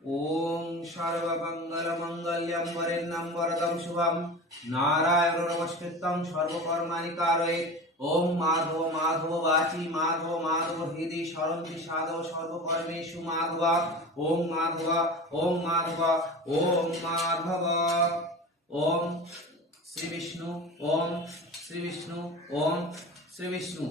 ओम सर्वमंगलमंगल्यं वरेण्यं वरदं शुभं नारायणं नमस्कृतं सर्वकर्माणि कारयेत्। ओम माधव माधव वाची माधव माधव हृदि शरन्ति साधव सर्वकर्मेषु माधव। ओम माधव ओम माधव ओम माधव। ओम श्री विष्णु ओम श्री विष्णु ओम श्री विष्णु।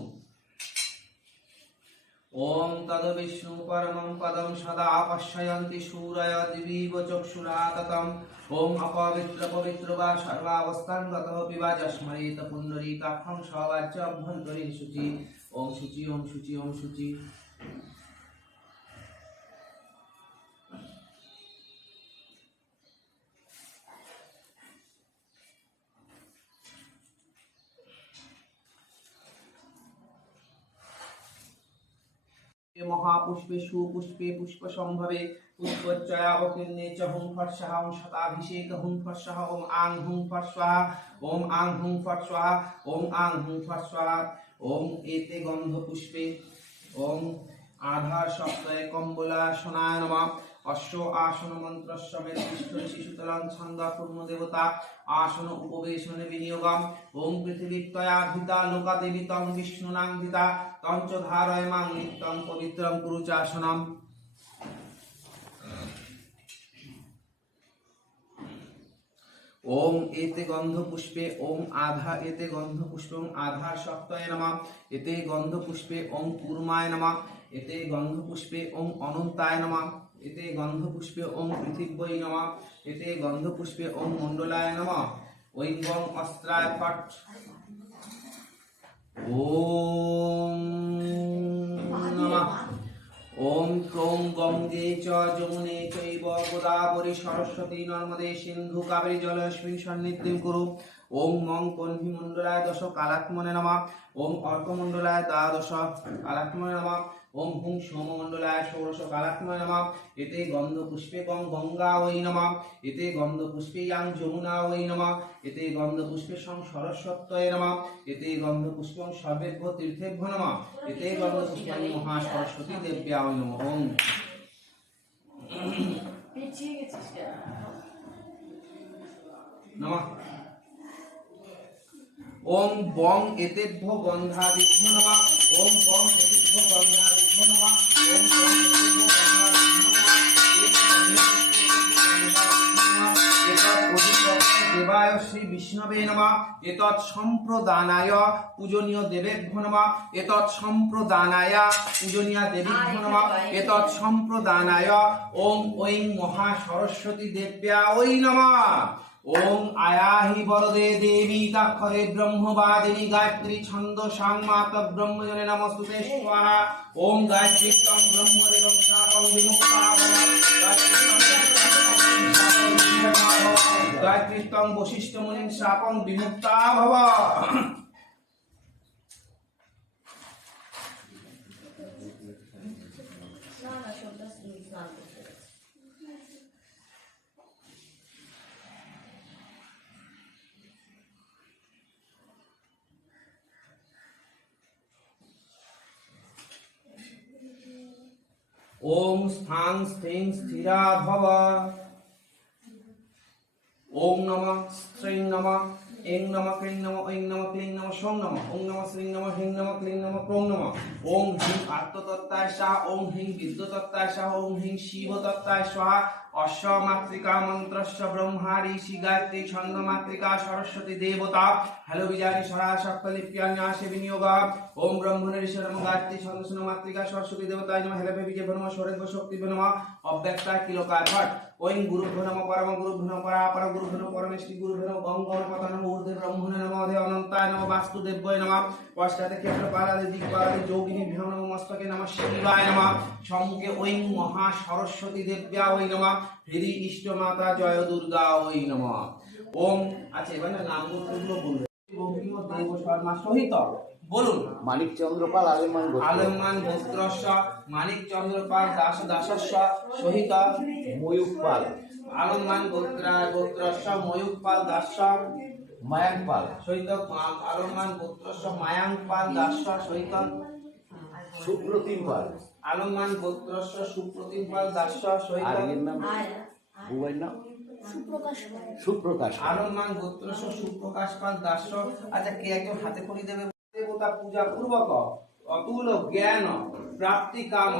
ओम तद विष्णु परमं पदं सदा पश्यन्ति सूरय दिवीव चक्षुरा ततम्। ओम अपवित्र पवित्र वा सर्वावस्थां गतोऽपि वा जस्मरेत पुण्डरीकाक्षं सवाच्य अभ्यन्तरीं शुचि। ओम शुचि ओम शुचि ओम शुचि। महापुष्पे सुपुष्पे पुष्प संभवे पुष्पोच्चया अवतीर्णे च हुं फट् स्वाहा। ओम शताभिषेक हुं फट् स्वाहा। ओम आं हुं फट् स्वाहा। ओम आं हुं फट् स्वाहा। ओम आं हुं फट् स्वाहा। ओम एते गंध पुष्पे ओम आधार सप्तये कम्बलासनाय नमः। अश्व आसन मंत्रस्य मे तिष्ठति शिशुतलं छन्द कुर्म देवता आसन उपवेशने विनियोगम्। ओम पृथिवी त्वया धिता लोका देवी तं विष्णुनां धिता तं च धारयमां नित्यं पवित्रं कुरु चासनम्। ओम एते गंध पुष्पे ओम आधा एते गंध पुष्पे ओम आधार सप्तये नमः। एते गंध पुष्पे ओम कूर्माय नमः। एते गंध पुष्पे ओम अनंताय नमः। एते गंध पुष्पे ओम पृथिव्यै नमः। एते गंध पुष्पे ओम मंडलाय नमः। ओम गं अस्त्राय फट्। ओम नमः। ओम क्रों गंगे च जमुने चैव गोदावरी सरस्वती नर्मदे सिंधु कावेरी जलेऽस्मिन् सन्निधिं कुरु। ओम मं कन्भी मंडलाय दश कालात्मने नमः। ओम अर्कमंडलाय द्वादश कालात्मने नमः। ओम हुं सोममंडलाय षोडश कालात्मने नमः। एते गंध पुष्पे कं गंगा वै नमः। एते गंध पुष्पे यां जमुना वै नमः। एते गंध पुष्पे सं सरस्वत्यै नमः। एते गंध पुष्पं सर्वेभ्यो तीर्थेभ्यो नमः। एते गंध पुष्पाणि महासरस्वती देव्या वै नमः। ओम नमः। ओम बं एतेभ्यो गंधादिभ्यो नमः। ओम बं एतेभ्यो गंधादिभ्यो नमः। ओम बं एतेभ्यो गंधादिभ्यो नमः। देवाय श्री विष्णवे नमः। एतत् संप्रदानाय पूजनीय देवेभ्यो नमः। एतत् संप्रदानाय पूजनीय देवेभ्यो नमः। एतत् संप्रदानाय ओम ऐं महासरस्वती देव्या वै नमः। ओम आयाहि वरदे देवी ताक्षरे ब्रह्मवादिनी गायत्री छंदो सांमात ब्रह्मजने नमस्तुते स्वाहा। ओम गायत्री तं ब्रह्मदेवं शापं विमुक्ता भव। गायत्री तं वशिष्ठ मुनिं शापं विमुक्ता भव। ओम स्थां स्थिं स्थिरा भव। ओम नमः श्रीं नमः ऐं नमः क्लीं नमः ऐं नमः क्लीं नमः सौं नमः ओम नमः श्रीं नमः ह्रीं नमः क्लीं नमः क्रों नमः। ओम ह्रीं आत्मतत्ताय स्वाहा। ओम ह्रीं विद्युतत्ताय स्वाहा। ओम ह्रीं शिवतत्ताय स्वाहा। अश्व मातृका मंत्रस्य ब्रह्मा ऋषि गायत्री छंद मातृका सरस्वती देवता हेलो विजारी सरा सप्तलिप्यान्यासे विनियोगा। ओम ब्रह्मणे ऋषि नमः गायत्री छंद मातृका सरस्वती देवताय नमः हेलो विजय नमः शौर्य शक्ति नमः अव्यक्ताय किलोकाय फट्। ओम गुरुभ्यो नमः परम गुरुभ्यो नमः परापर गुरुभ्यो नमः परमेष्टि गुरुभ्यो नमः गं गणपतये नमः ऊर्ध्वे ब्रह्मणे नमः अधे अनंताय नमः वासुदेवाय नमः पश्चाते क्षेत्रपालादि दिक्पालादि जोगिनीभ्यो नमः मस्तके नमः शिवाय नमः। सम्मुखे ओम महासरस्वती देव्या वै नमः। हृदि इष्ट माता जय दुर्गा वै नमः। ओम अच्छा এবার নামগুলো বলুন। বঙ্কিম দেব শর্মা সহিত বলুন। মানিক চন্দ্রপাল আলেমান গোত্রস্য মানিক চন্দ্রপাল দাস দাসস্য সহিত ময়ূক পাল আলেমান গোত্রস্য ময়ূক পাল দাস মায়াঙ্ক পাল সহিত আলেমান গোত্রস্য মায়াঙ্ক পাল দাস সহিত সুপ্রতিম পাল আলমান গোত্রস্য সুপ্রতিম পাল দাস্য আর সহিত এর নাম বুবাইয়ের নাম সুপ্রকাশ পাল। আলমান গোত্রস্য সুপ্রকাশ পাল দাস্য। আচ্ছা, কে একজন হাতে খড়ি দেবে? দেবতা পূজা পূর্বক অতুল জ্ঞান প্রাপ্তি কাম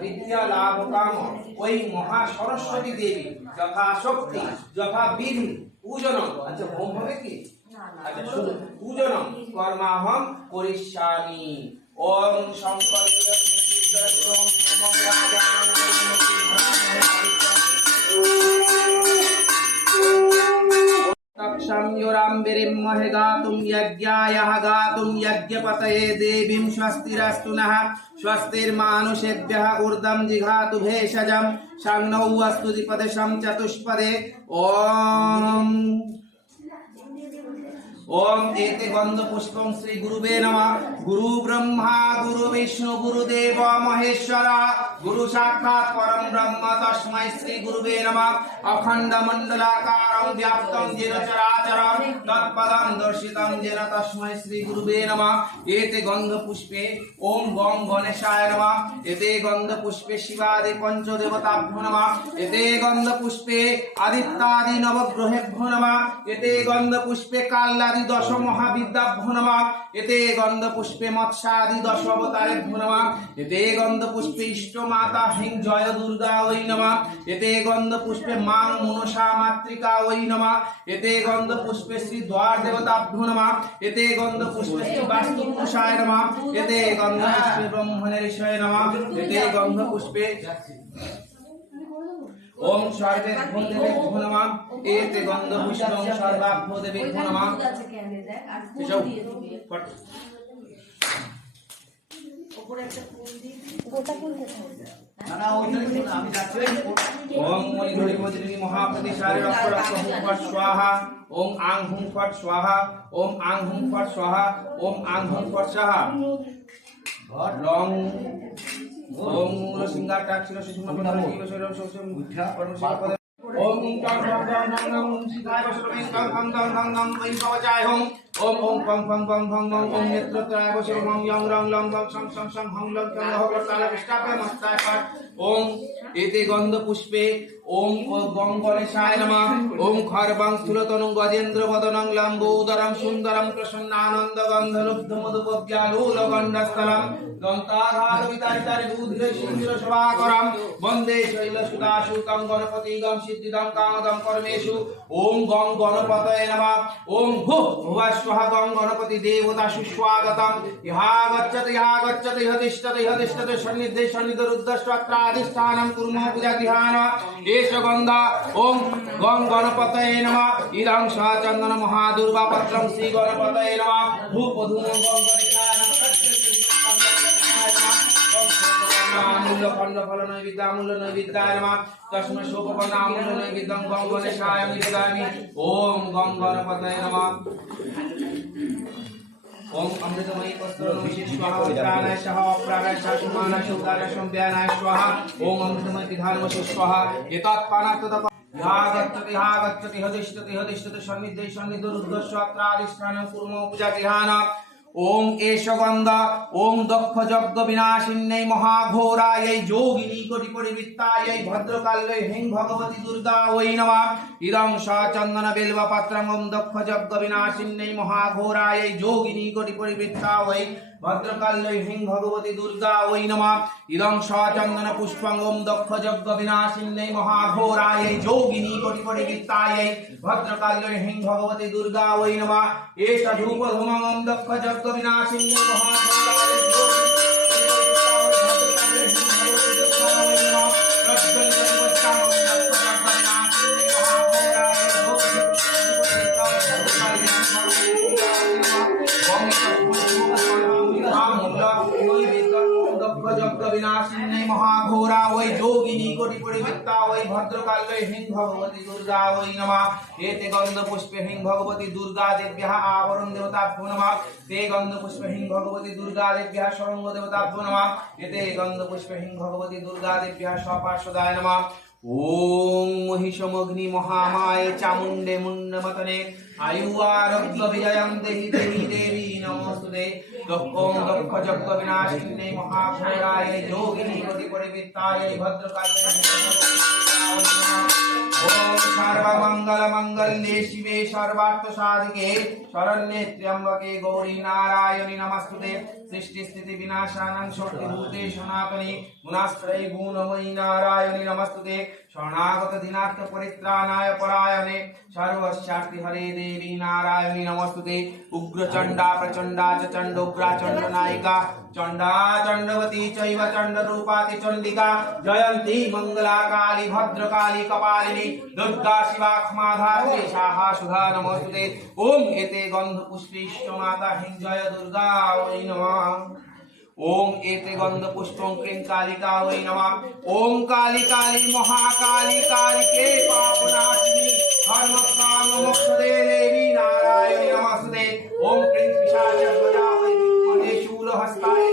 বিদ্যা লাভ কাম ওই মহা সরস্বতী দেবী যথা শক্তি যথা বিধি পূজনম। আচ্ছা, হোম হবে কি? আচ্ছা, শুনুন, পূজনম কর্মাহম করিষ্যামি। ওম শঙ্কর गातुं यज्ञायः गातुं यज्ञपतये देवीं स्वस्तिरस्तु नः स्वस्तिर्मानुषेभ्यः ऊर्ध्वं जिघातु भेषजं शं अस्तु द्विपदे शं चतुष्पदे। ओम एते गंध पुष्पं श्री गुरुवे नमः। गुरु ब्रह्मा गुरु विष्णु गुरुदेव महेश्वर गुरु साक्षात् परम ब्रह्म तस्मै श्री गुरुवे नमः। अखंड मंडलाकारं व्याप्तं येन चराचरं तत्पदं दर्शितं येन तस्मै श्री गुरुवे नमः। एते गंध पुष्पे ओम गं गणेशाय नमः। एते गंध पुष्पे शिवादि पंचदेवताभ्यो नमः। एते गंध पुष्पे आदित्यादि नवग्रहेभ्यो नमः। एते गंध पुष्पे काला दश महाविद्याभ्यो नमः। एते गंध पुष्पे मत्स्यादि दश अवतारेभ्यो नमः। एते गंध पुष्पे इष्ट माता हिं जय दुर्गा वै नमः। एते गंध पुष्पे मां मनसा मातृका वै नमः। एते गंध पुष्पे श्री द्वार देवताभ्यो नमः। एते गंध पुष्पे श्री वास्तु पुरुषाय नमः। एते गंध पुष्पे ब्रह्मणेश्वराय नमः। एते गंध पुष्पे ओम सर्वेभ्यो देवेभ्यो नमः। एते गंध पुष्पं सर्वाभ्यो देवेभ्यो नमः। ओम मणिधरी वज्रिणी महाप्रतिशारे रक्ष फट स्वाहा। ओम आंग हुं फट स्वाहा। ओम आंग हुं फट स्वाहा। ओम आंग हुं फट स्वाहा। लॉन्ग ओम मूल सिंगार टाक्षिर शिशुम पदम जीवशैरव सोसम गुठा परमशिव पद। ओम टं टं टं टं टं सिंगाय वसरमें टं टं टं टं टं वै भवजाय होम। ओम ओम पं पं पं पं पं ओम नेत्रत्राय वसरमं यं रं लं लं सं सं सं हं लं चं लह ताल विष्टापे मस्ताय पाठ। ओम एते गंध पुष्पे ओम गं गणेशाय नमः। ओम खर्वं स्थूलतनुं गजेन्द्र वदनं लंबोदरं सुंदरं प्रसन्नानंद गंधलुब्ध मधुपज्ञालोल गंडस्थलं दंताघात वितारितारि दूधिरे शिशिर शोभाकरं वन्दे शैलसुताशुतं गणपतिगं सिद्धिदं कामदं परमेषु। ओम गं गणपतये नमः। ओम भुः भुवः स्वः गं गणपति देवता सुस्वागतम्। यहा गच्छति इह तिष्ठति सन्निधे सन्निधरुद्धस्वत्राधिष्ठानं कुर्मः पूजागृहाण। एष गन्ध ओम गं गणपतये नमः। इदं सचन्दन महादुर्वापत्रं श्री गणपतये नमः। धूपधूमं गं गणेशाय नमः। मूल्य खंड फल नैवेद्यामूल्य नैवेद्याय नमः। तस्मै सोपवनामूल्य नैवेद्यं गं गणेशाय निवेदयामि। ओम गं गणपतये नमः। ओम अमृतमयी वस्त्रनमः स्वाहा। प्राणाय स्वाहा प्राणाय शासुमानाय शोदानाय संव्यानाय स्वाहा। ओम अमृतमयी विधानमः स्वाहा। एतत् पानात् गच्छति हदिष्ठति सन्निधे सन्निधरुद्धस्वत्राधिष्ठानं कुर्मः पूजागृहाण। ओम एष गंध ओम दक्ष यज्ञ विनाशिन्यै महाघोरायै योगिनी कोटि परिवृत्तायै भद्रकाल्यै ह्रीं भगवती दुर्गा वै नमः। इदं सचन्दन बेल्वपत्रं ओम दक्ष यज्ञ विनाशिन्यै महाघोरायै योगिनी कोटि परिवृत्ता वै भद्रकाल्यै ह्रीं भगवती दुर्गा वै नमः। इदं सचन्दन पुष्पं ओम दक्ष यज्ञ विनाशिन्यै महाघोरायै योगिनी कोटि परिवृत्तायै भद्रकाल्यै ह्रीं भगवती दुर्गा वै नमः। एष धूपधूमं ओम दक्ष यज्ञ विनाशिन्यै महाघोरायै विनाशिन्यै महाघोरा वै योगिनी कोटि परिवृत्ता वै भद्रकाल्यै ह्रीं भगवती दुर्गा वै नमः। एते गंध पुष्पे ह्रीं भगवती दुर्गा देव्याः आवरण देवताभ्यो नमः। ते गंध पुष्पे ह्रीं भगवती दुर्गा देव्याः शरण्य देवताभ्यो नमः। एते गंध पुष्पे ह्रीं भगवती दुर्गा देव्याः स्वपार्षदाय नमः। ओम महिषमग्नि महामाये चामुण्डे मुण्डमतने आयुआरोग्य विजयं देहि देवी देवी नमोस्तुते दुःखं दुःखजग्ग विनाशिन्यै महाभैराय योगिनी गति परिवित्ताय भद्रकाल्यै ओम सर्वमंगल मंगल्ये शिवे सर्वार्थ साधिके शरण्ये त्र्यंबके गौरी नारायणी नमस्तुते सृष्टि स्थिति विनाशानं शक्ति भूते सनातने गुणाश्रये गुणमयी नारायणी नमस्तुते शरणागत दीनार्थ परित्राणाय परायणे सर्वस्यार्ति हरे देवी नारायणी नमस्तुते उग्रचंडा प्रचंडा च चंडोग्रा चंडनायिका चंडा चंडवती चैव चंडरूपाति चंडिका जयंती मंगला काली भद्रकाली कपालिनी दुर्गा शिवा क्षमा धात्री स्वाहा सुधा नमोस्तुते ओम एते गंध पुष्पिष्ट माता हिं जय दुर्गा वै नमः ओम एते गंध पुष्पं क्रीं कालिका वै नमः ओम काली काली महाकाली कालिके पापनाशिनी धर्म काम मोक्षदे देवी नारायणी नमस्ते ओम क्रीं पिशाचध्वजा वै विद्महे शूलहस्ताय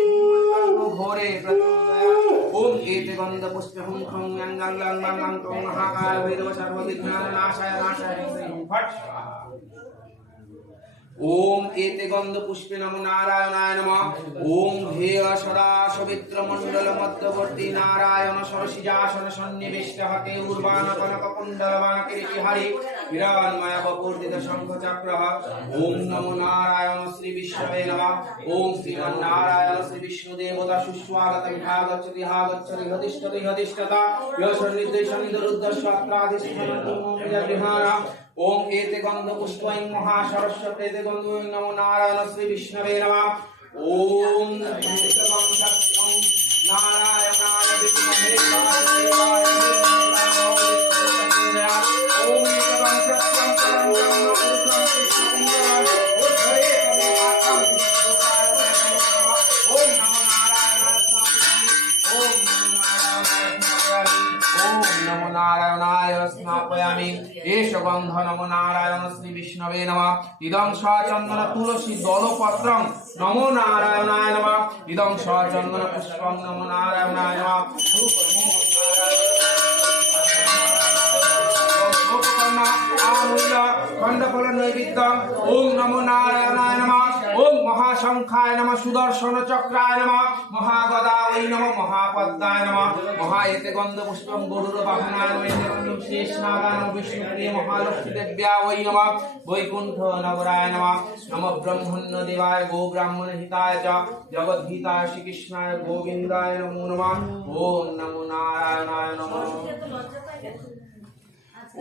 घोरे प्रचोदयात् ओम एते गंध पुष्पं खं यंगं लंगं तं महाकाल भैरव सर्वविघ्ननाशाय नाशाय ह्रीं फट् स्वाहा ओम एते गंध पुष्पे नमो नारायणाय नमः ओम धेय सदा सवित्र मंडल मध्यवर्ती नारायण सरसिजासन सन्निविष्ट हते उर्वाण कनक कुंडल मानकिरीटि हरि हिरण्मय वपूर्जित शंख चक्र ओम नमो नारायण श्री विष्णवे नमः ओम श्रीमन्नारायण श्री विष्णु देवता सुस्वागत विभागच्छति हागच्छति हदिष्ठति हदिष्ठता यशनिर्देशनिरुद्धस्वात्राधिष्ठानं ओम एते गंध पुष्पं महासरस्वते ते गंधो नमो नारायण श्री विष्णवे नमः ओम एकं सत्यं नारायणाय विद्महे वासुदेवाय धीमहि ओम एकं सत्यं परं ब्रह्म पुरुषं कृष्णं उद्धरे परमात्मं ओम नमो नारायणाय स्नापयामि एष गंध नमो नारायण श्री विष्णवे नमः इदं सचंदन तुलसी दलपत्रं नमो नारायणाय नमः इदं सचंदन पुष्पं नमो नारायणाय नमः खंडफल नैवेद्यम ओम नमो नारायणाय नमः ओम महाशंखाय नमः सुदर्शन चक्राय नमः महागदा वै नमः महापद्माय नमः महाएते गंध पुष्पं गरुड़ वाहनाय नमः शेषनागाय नमः विष्णुप्रिय महालक्ष्मी देव्या वै नमः वैकुंठ नगराय नमः नमः ब्रह्मण्य देवाय गो ब्राह्मण हिताय च जगद्धिताय श्री कृष्णाय गोविंदाय नमो नमः ओम नमो नारायणाय नमः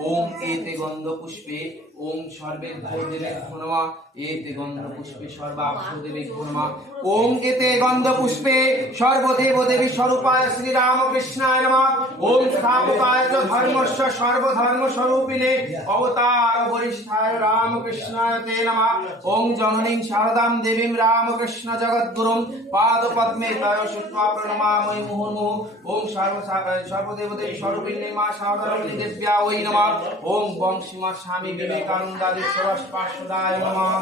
ओम एते गंध पुष्पे ओम सर्वेभ्यो देवेभ्यो नमः एते गंध पुष्पे सर्वाभ्यो देवेभ्यो नमः ओम एते गंध पुष्पे सर्वदेव देवी स्वरूपाय श्री रामकृष्णाय नमः ओम स्थापकाय च धर्मस्य सर्वधर्म स्वरूपिणे अवतार वरिष्ठाय रामकृष्णाय ते नमः ओम जननीं शारदां देवीं रामकृष्ण जगद्गुरुं पादपद्मे तय शुत्वा प्रणमामि मुहुर्मुहुः ओम सर्वदेव देवी स्वरूपिणे मा शारदारमणी देव्या वै नमः ओम वंशीमा स्वामी विवेकानंदादि सरस पार्षदाय नमः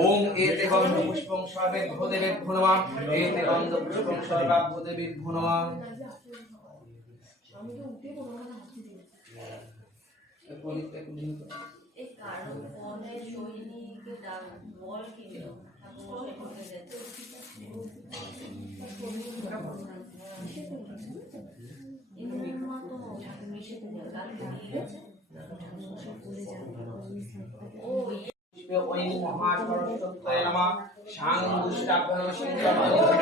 ओम एते गंध पुष्पं सर्वेभ्यो देवेभ्यो नमः एते गंध पुष्पं सर्वाभ्यो देवेभ्यो नमः एक कार्ड फोन है शोइनी के डाल वॉल की ओम महासरस्वत्यै नमः शांगुष्टाभ्यां सिंहासनं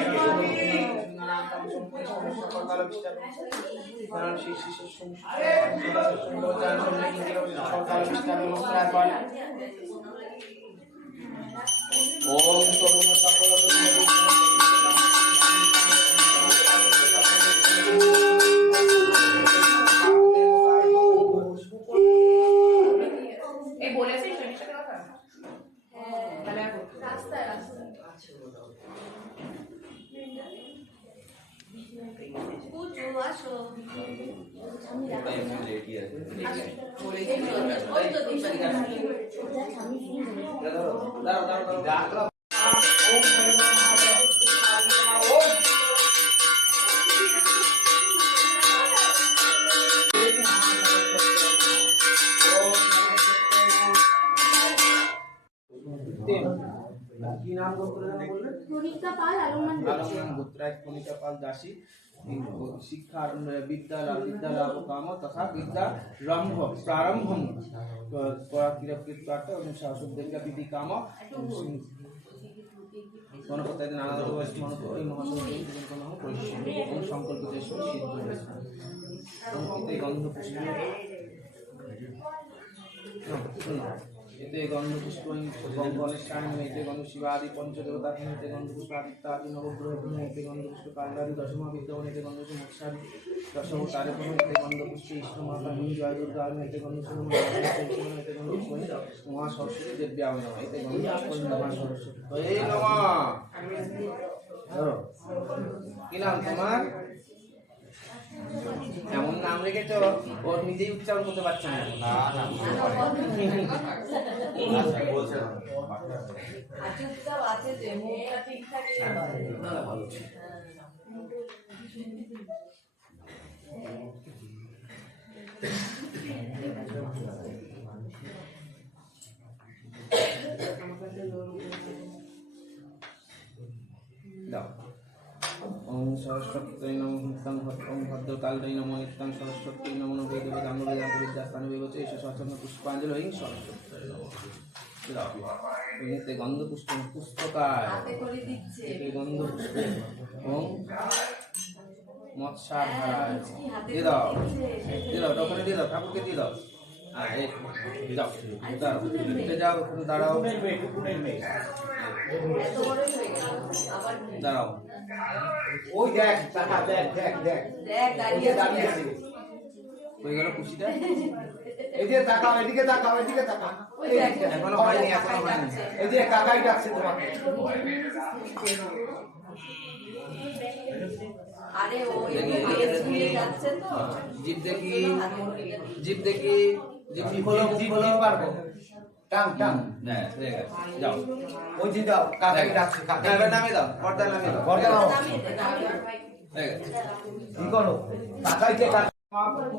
ओम तरुण सकल नाम गोत्र नाम बोल रहे প্রণীতা পাল আলমান आलम गोत्राय कनिका पाल दासी शिक्षा विद्या लाभ काम तथा विद्या रंभ प्रारंभम क्रियाकृत अनुशासन देवता विधि काम गणपति नाना स्मरण করে মহাসংকল্প সংকল্পিত সিদ্ধ গন্ধ পুষ্প एते गंध पुष्प गंगनेशान एते गंध शिवादि पंचदेवता एते गंध पुष्प आदित्य आदि नवग्रह एते गंध पुष्प कालरादि दशमा विद्यमान एते गंध पुष्प मोक्षादि दशम तारेपन एते गंध पुष्प इष्ट माता हिंद जय दुर्गा एते गंध पुष्प एते गंध पुष्प महा सरस्वती देव्या नमः एते गंध पुष्प महा सरस्वती हे नमः কি নাম তোমার এমন নাম রেখেছো ওর নিজেই উচ্চারণ করতে পারছে না চুপচাপ আছে যে মুখটা ঠিক থাকে ভালো ओम सरस्वती नमो नित्यं ओम भद्रकालिनी नमो नित्यं सरस्वती नमो वेदवेदांग वेदांत विद्यास्थान विवच एष स्वचंद पुष्पांजलि ओम सरस्वती नमो एते गंध पुष्प पुस्तकाय হাতে করে দিচ্ছে एते गंध पुष्प ओम मत्स्याधाराय दे दाओ टोकने दे दाओ ठाकुर के दे दाओ जाओ दाঁড়াও এত বড়ই হয়ে গেল আবার দাঁড়াও ওই দেখ টাকা দেখ দেখ দেখ দেখ দাঁড়িয়ে আছে হয়ে গেল খুশিটা এই যে তাকাও এদিকে তাকাও এদিকে তাকাও ওই দেখ এখনো হয়নি এখনো হয়নি এই যে কাকাই ডাকছে তোমাকে আরে ও এর ভুলে যাচ্ছে তো জিভ দেখি জিভ দেখি জিভ খোলো মুখ খোলো পারবো টাং টাং হ্যাঁ ঠিক আছে যাও ওই যে দাও কাকাই ডাকছে কাকাই এবার নামে দাও পর্দা নামে দাও পর্দা নামাও। নামিয়ে দে ঠিক আছে কি করো কাকাইকে ডাক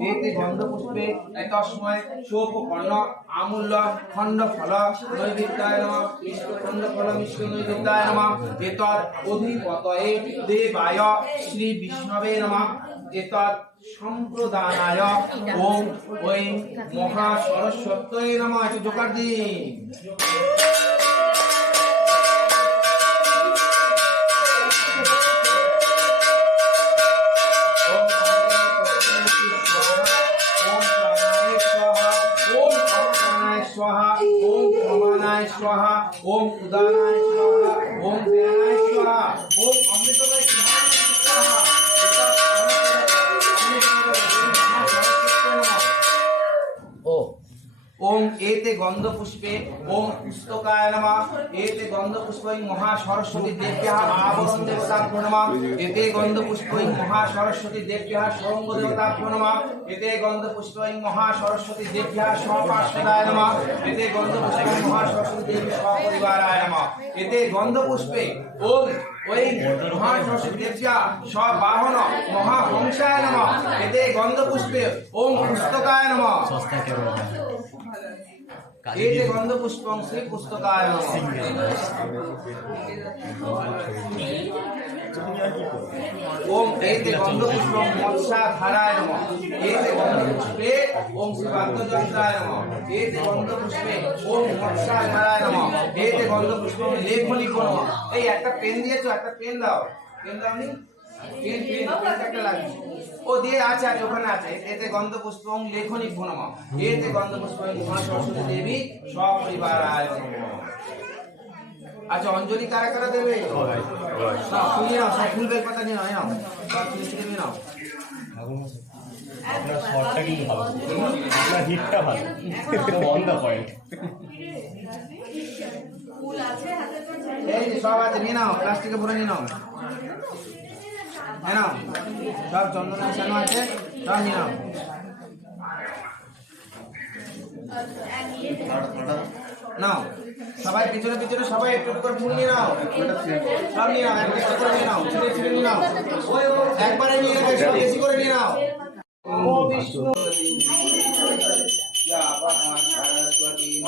এতে গন্ধ পুষ্পে তস্ময় শোভ কর্ণ আমূল্য খণ্ড ফল নৈবেদ্যায় নমঃ মিষ্ট খণ্ড ফল মিষ্ট নৈবেদ্যায় নমঃ এতৎ অধিপতয়ে দেবায় শ্রী বিষ্ণবে নমঃ এতৎ সম্প্রদানায় ওম ওই মহা সরস্বত্যই নমঃ একটু জোকার দিন स्वाहा ओम प्रमाणाय स्वाहा ओम उदानाय स्वाहा ओम ध्यानाय स्वाहा ओम अमृतमय स्वाहा ও ओम एते गंध पुष्पे ओम पुस्तकाय नमः एते गंध पुष्पै महा सरस्वती देव्याः आवरण देवताभ्यो नमः एते गंध पुष्पै महा सरस्वती देव्याः स्वरंग देवताभ्यो नमः एते गंध पुष्पै महा सरस्वती देव्याः स्वपार्षदाय नमः एते गंध पुष्पै महा सरस्वती देवी स्वपरिवाराय नमः एते गंध पुष्पे ओम ওই মহা সরস্বতী দেব্যা স্ববাহন মহাহংসায় নমঃ এতে গন্ধ পুষ্পে ওম পুস্তকায় নমঃ एते गंध पुष्पं श्री पुस्तकाय नमः ओम एते गंध पुष्पं मत्स्याधाराय नमः एते गंध पुष्पे ओम श्री वाद्ययंत्राय नमः एते गंध पुष्पे ओम मत्स्याधाराय नमः एते गंध पुष्पं लेखनिको नमः এই একটা পেন দিয়েছো একটা পেন দাও নি পেন একটা লাগবে ও দিয়ে আছে আছে ওখানে আছে এতে গন্ধ পুষ্পং লেখনি নমঃ এতে গন্ধ পুষ্পং মা সরস্বতী দেবী সপরিবারায় নমঃ আচ্ছা অঞ্জলি কারা কারা দেবে না ফুল নাও সব ফুল বেল পাতা নিয়ে নাও সব ফুল ছিঁড়ে নাও আপনার শটটা কিন্তু ভালো আপনার হিটটা ভালো অন দ্য পয়েন্ট ফুল আছে হাতে তো এই যে সব আছে নিয়ে নাও প্লাস্টিকে ভরে নিয়ে নাও হ্যাঁ নাও সব চন্দন মিশানো আছে সব নিয়ে নাও নাও সবাই পিছনে পিছনে সবাই একটু করে ফুল নিয়ে নাও সব নিয়ে নাও একটা করে নিয়ে নাও ছিঁড়ে ছিঁড়ে নিয়ে নাও একবারে নিয়ে নাও সব বেশি করে নিয়ে নাও ও বিষ্ণু या भगवान सरस्वती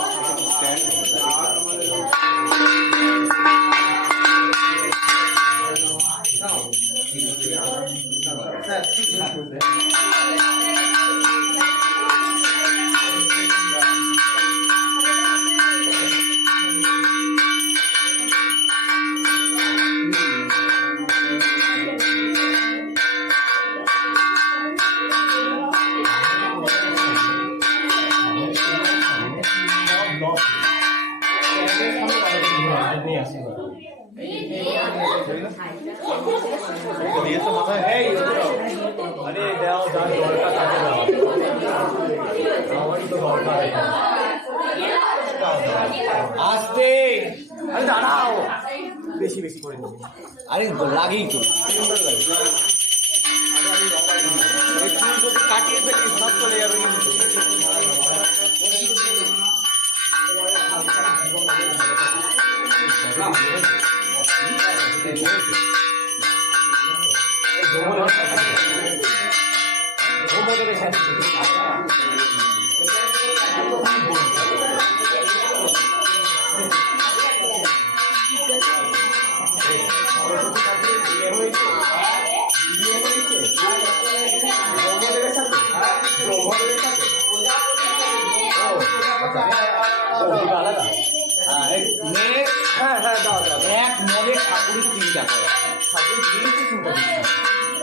আস্তে, আরে দাঁড়াও, বেশি বেশি করে নিবি। আরে লাগেই তো কাটিয়ে ফেলি, সব চলে যাবে কিন্তু।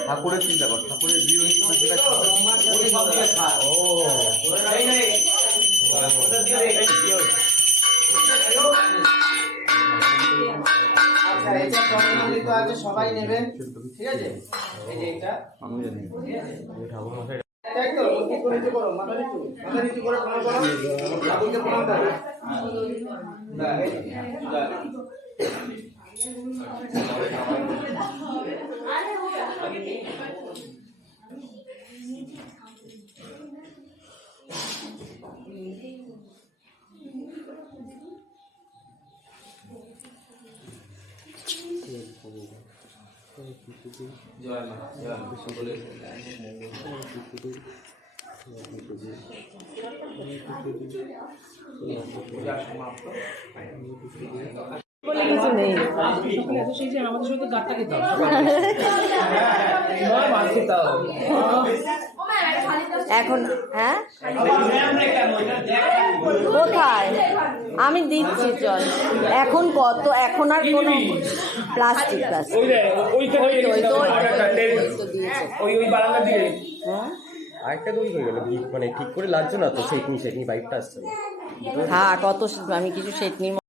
ঠাকুরের চিন্তা কর, ঠাকুরের বিয়ে হয়েছে না সেটা আছে সবাই নেবেন, ঠিক আছে? এই যে এটা আমি জানি একদম কি করে নিতে করো, মাথা নিচু করে প্রণাম করো, ঠাকুরকে প্রণাম করো। জয় মা, জয় মা, সকলে পূজা সমাপ্ত। বলে কিছু নেই। আমাদের সাথে গাঁটটা খেতে হবে, মাছ খেতে হবে। এখন হ্যাঁ কোথায় আমি দিচ্ছি চল, এখন কত, এখন আর কোনো প্লাস্টিক আছে আরেকটা দই হয়ে গেল, মানে ঠিক করে লাগছে না তো, সেটনি পাইপটা আসছে না। হ্যাঁ কত আমি কিছু সেট নিই।